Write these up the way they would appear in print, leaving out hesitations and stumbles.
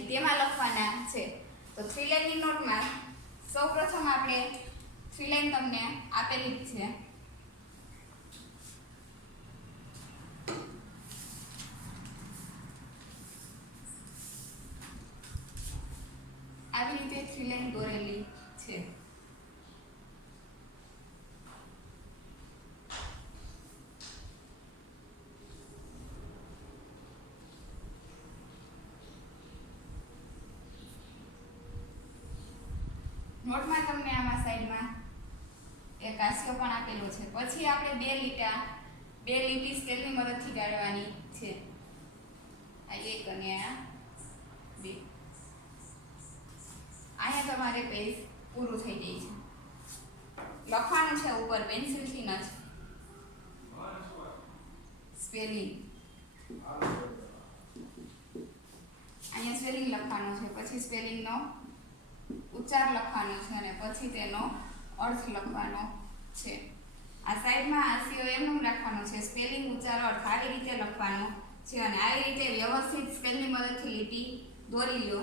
Line તેમાં લખવાના છે. તો 3 લાઈનની નોટમાં સૌપ્રથમ આપણે 3 લાઈન તમને આપેલી જ છે. આવી રીતે 3 લાઈન દોરેલી છે. નોટમાં તમને આમાં સાઈડમાં એક આંસિયો પણ આપેલો છે. પછી આપણે બે લીટી સ્કેલની મદદથી કાઢવાની છે. આ એક અને આ બે. અહીંયા તમારે પેજ પૂરું થઈ જાય છે. લખવાનું છે ઉપર પેન્સિલથી ન સ્પેલિંગ. અહીંયા સ્પેલિંગ લખવાનું છે, પછી સ્પેલિંગનો ઉચ્ચાર લખવાનો છે અને પછી તેનો અર્થ લખવાનો છે. આ સાઈડમાં હાસ્યો એમનું રાખવાનું છે. સ્પેલિંગ, ઉચ્ચાર, અર્થ આવી રીતે લખવાનો છે અને આવી રીતે વ્યવસ્થિત સ્કેલની મદદથી લીટી દોરી લો.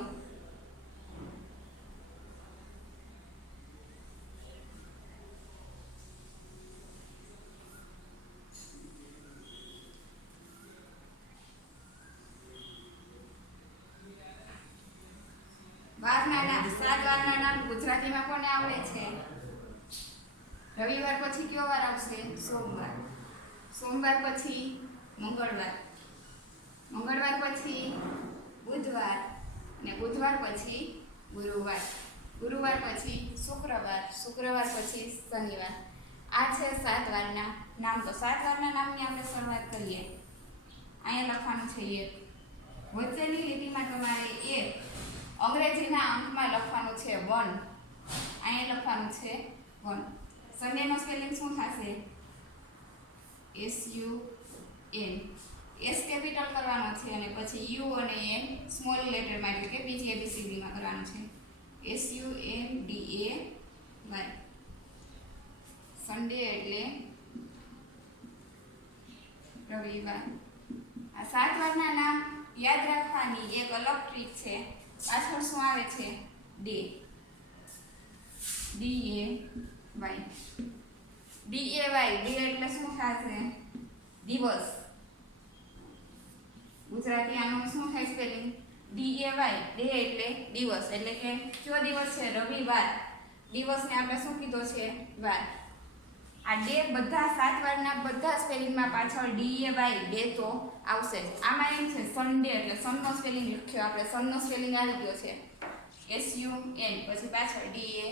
સાત વારના નામ ગુજરાતીમાં કોને આવડે છે? રવિવાર પછી કયો વાર આવશે? સોમવાર. સોમવાર પછી મંગળવાર. મંગળવાર પછી બુધવાર અને બુધવાર પછી ગુરુવાર. ગુરુવાર પછી શુક્રવાર. શુક્રવાર પછી શનિવાર. આ છે 7 વારના નામ. તો 7 વારના નામની આપણે શરૂઆત કરીએ. અહીંયા લખવાનું છે 1. વચ્ચેની લીટીમાં તમારે 1 અંગ્રેજીના અંકમાં લખવાનું છે 1. અહીંયા લખવાનું છે 1. સન્ડેનો સ્પેલિંગ શું થશે? SUN. S કેપિટલ કરવાનો છે અને પછી U અને N સ્મોલ લેટરમાં એટલે કે બીજી ABCDમાં કરવાનું છે. SUNDAY. સન્ડે એટલે રવિવાર. આ 7 વારના નામ યાદ રાખવાની એક અલગ ટ્રીક છે. પાછળ શું આવે છે? ડે. DAY. ડે એટલે શું થશે? દિવસ. ગુજરાતી આનું શું થાય સ્પેલિંગ? DAY. ડે એટલે દિવસ. એટલે કે કયો દિવસ છે? રવિવાર. દિવસને આપણે શું કીધો છે? વાર. આ ડે બધા 7 વારના બધા સ્પેલિંગમાં પાછળ DAY ડે તો આવશે જ. આમાં એમ છે સન્ડે એટલે સનનો સ્પેલિંગ લખ્યો આપણે. સનનો સ્પેલિંગ આવી ગયો છે SUN, પછી પાછળ DAY.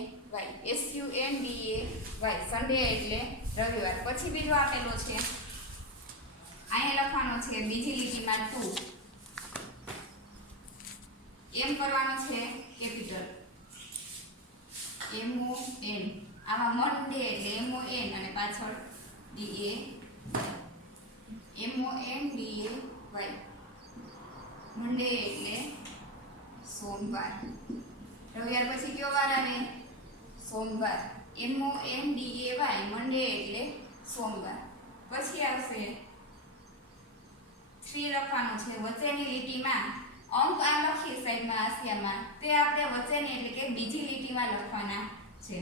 SUNDAY. સન્ડે એટલે રવિવાર. પછી બીજો આપેલો છે, અહીંયા લખવાનો છે બીજી લીટીમાં 2. એમ કરવાનો છે કેપિટલ MON. આમાં મંડે એટલે MON અને પાછળ DAY. MONDAY. મંડે એટલે સોમવાર. રવિવાર પછી કયો વાર આવે? સોમવાર. MONDAY. મંડે એટલે સોમવાર. પછી આવશે 3 લખવાનું છે. વચ્ચેની લીટીમાં અંક આ લખી સાઈડમાં આસિયામાં તે આપણે વચ્ચેની એટલે કે બીજી લીટીમાં લખવાના છે.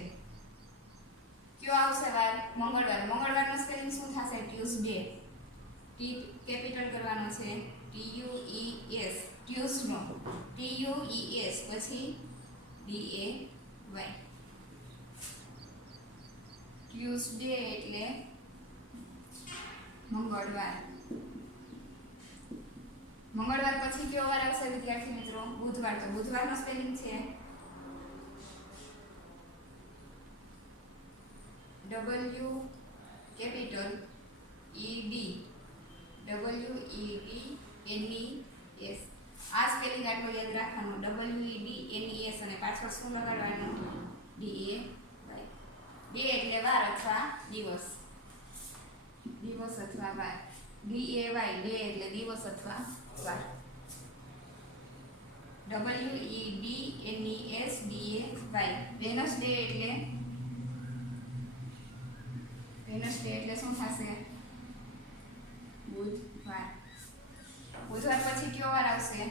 કયો આવશે વાર? મંગળવાર. મંગળવારનો સ્પેલિંગ શું થશે? ટ્યુઝડે. ટી કેપિટલ કરવાનો છે TUES. ટ્યુઝનો TUES પછી DAY. ટ્યુઝડે એટલે મંગળવાર. મંગળવાર પછી કયો વાર આવશે વિદ્યાર્થી મિત્રો? બુધવાર. તો બુધવારનો સ્પેલિંગ છે W કેપિટલ ED WEDNES. આ સ્પેલિંગ આટલું યાદ રાખવાનું. WEDNES અને પાછળ શું લગાડવાનું? DAY. ડે એટલે વાર અથવા દિવસ. દિવસ અથવા વાર. DAY. ડે એટલે દિવસ અથવા વાર. WEDNES DAY. વેનસડે એટલે શું થશે? બુધવાર. બુધવાર પછી કયો વાર આવશે?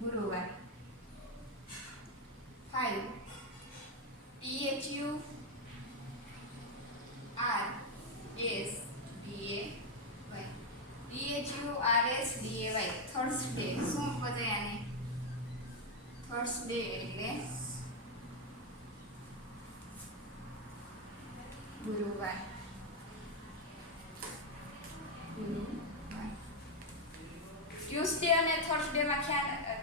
ગુરુવાર. થર્સડે એટલે ગુરુવાર. ટ્યુસડે અને થર્સડેમાં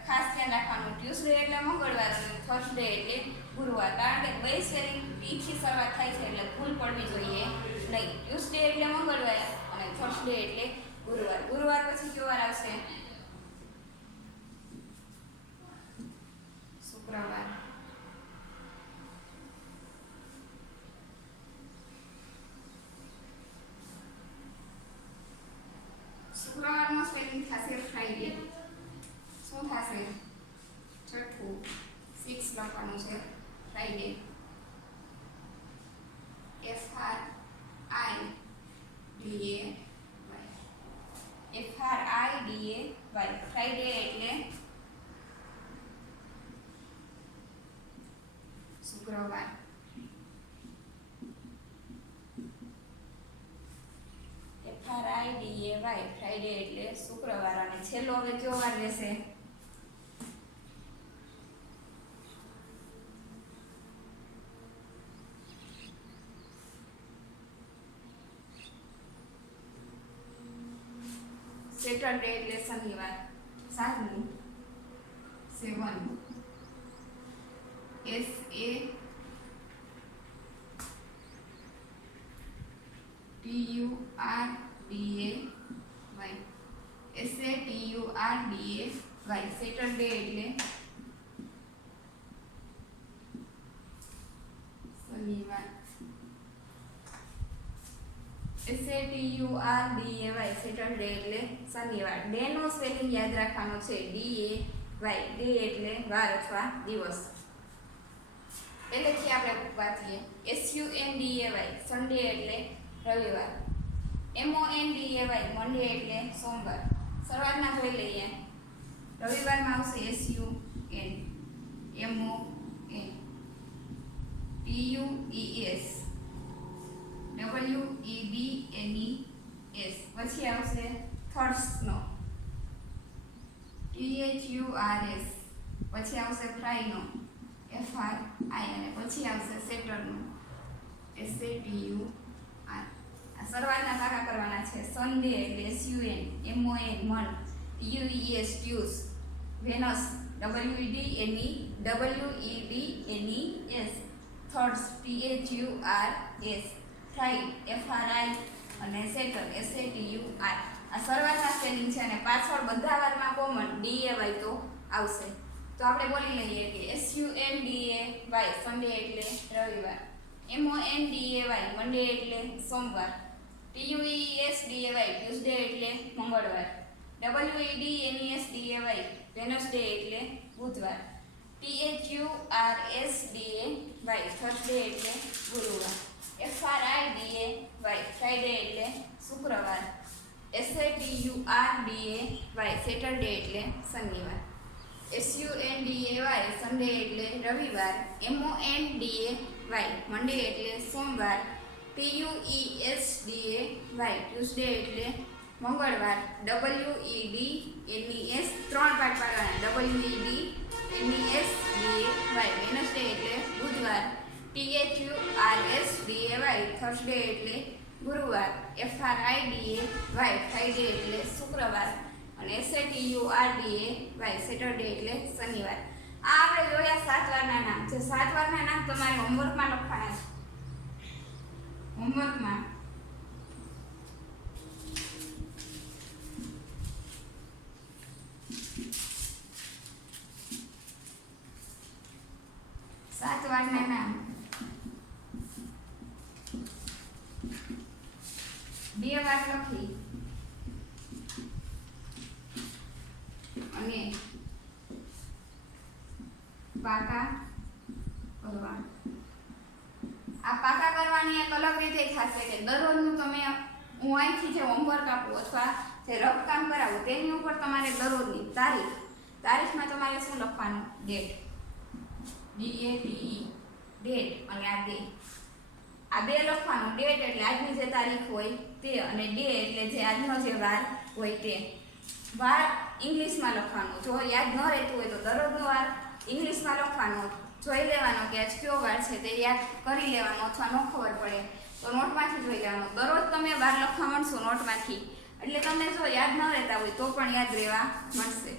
ખાસ ધ્યાન રાખવાનું. ટ્યુસડે એટલે મંગળવાર અને થર્સડે એટલે ગુરુવાર. કારણ કે બે સ્પેલિંગ ટીથી શરૂઆત થાય છે એટલે ભૂલ પડવી જોઈએ નહીં. ટ્યુસડે એટલે મંગળવાર અને થર્સડે એટલે ગુરુવાર. ગુરુવાર પછી કયો વાર આવશે? શુક્રવાર. શુક્રવારનો સ્પેલિંગ થશે ફ્રાઈડે. શું થશે? છઠ્ઠું 6 લખવાનું છે. Friday FRIDAY. ફ્રાઈડે એટલે શુક્રવાર. FRIDAY ફ્રાઈડે એટલે શુક્રવાર. અને છેલ્લો હવે કયો વાર રહેશે? સેટરડે એટલે શનિવાર. 7મું 7 SATURDAY. સેટરડે એટલે શનિવાર. SATURDAY સેટરડે એટલે શનિવાર. ડે નો સ્પેલિંગ યાદ રાખવાનો છે. DAY. ડે એટલે વાર અથવા દિવસ. પહેલેથી આપણે વાંચીએ. SUNDAY સન્ડે એટલે રવિવાર. MONDAY મંડે એટલે સોમવાર. શરૂઆતના જોઈ લઈએ. રવિવારમાં આવશે SUN, MON, TUES, WEDNES. પછી આવશે થર્સનો THURS. પછી આવશે ફ્રાઈનો FRI. અને પછી આવશે સેટરનો SATUR. આ શરૂઆતના પાકા કરવાના છે. સન્ડે એટલે SUN, MON મન, TUES ટ્યુસ, વેનસ WEDNES, Thurs THURS, fry FRI અને સેટર SATUR. આ શરૂઆતના સ્પેલિંગ છે અને પાછળ બધા વારમાં કોમન DAY તો આવશે. તો આપણે બોલી લઈએ કે SUNDAY સન્ડે એટલે રવિવાર. MONDAY મંડે એટલે સોમવાર. TUESDAY ટ્યુસડે એટલે મંગળવાર. WEDNESDAY વેનસડે એટલે બુધવાર. THURSDAY થર્સડે એટલે ગુરુવાર. FRIDAY ફ્રાઈડે એટલે શુક્રવાર. SATURDAY સેટરડે એટલે શનિવાર. SUNDAY સન્ડે એટલે રવિવાર. MONDAY મંડે એટલે સોમવાર. TUESDAY ટ્યુસડે એટલે મંગળવાર. WEDNES 3 પાઠ પાડવાના. WEDNESDAY વેનસડે એટલે બુધવાર. THURSDAY થર્સડે એટલે ગુરુવાર. FRIDAY ફ્રાઈડે એટલે શુક્રવાર. અને SATURDAY સેટરડે એટલે શનિવાર. આ આપણે જોયા 7 વારના નામ. જે 7 વારના નામ તમારે હોમવર્કમાં લખવાના છે. હોમવર્કમાં સાત વારના નામ. 2 વાર લખી અને પાકા કરવા. આ પાકા કરવાની એક અલગ રીતે થશે કે દરરોજનું તમે હું અહીંથી જે હોમવર્ક આપું અથવા જે રફ કામ કરાવું તેની ઉપર તમારે દરરોજની તારીખમાં તમારે શું લખવાનું? Date, DATE date. અને આ ડે, આ 2 લખવાનું. ડેટ એટલે આજની જે તારીખ હોય તે, અને ડે એટલે જે આજનો જે વાર હોય તે. વાર ઇંગ્લિશમાં લખવાનું. જો યાદ ન રહેતું હોય તો દરરોજનો વાર ઇંગ્લિશ લખવાનો, જોઈ લેવાનો કે આજ કયો વાર છે તે યાદ કરી લેવાનો, અથવા ન ખબર પડે તો નોટમાંથી જોઈ લેવાનો. દરરોજ તમે વાર લખવા માંડશો નોટમાંથી એટલે તમને જો યાદ ન રહેતા હોય તો પણ યાદ રહેવા મળશે.